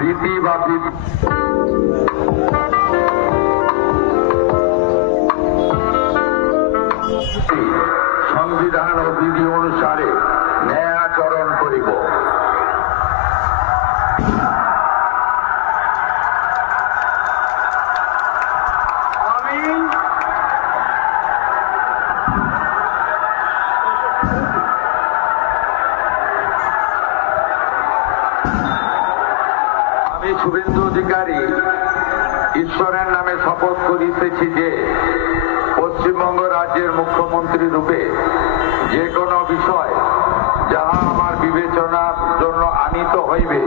রীতি বা সংবিধান ও বিধি অনুসারে ন্যায় আচরণ করিব। আমি শুভেন্দু অধিকারী ঈশ্বরের নামে শপথ করিতেছি যে পশ্চিমবঙ্গ রাজ্যের মুখ্যমন্ত্রী রূপে যে কোনো বিষয় যাহা আমার বিবেচনার জন্য আনিত হইবে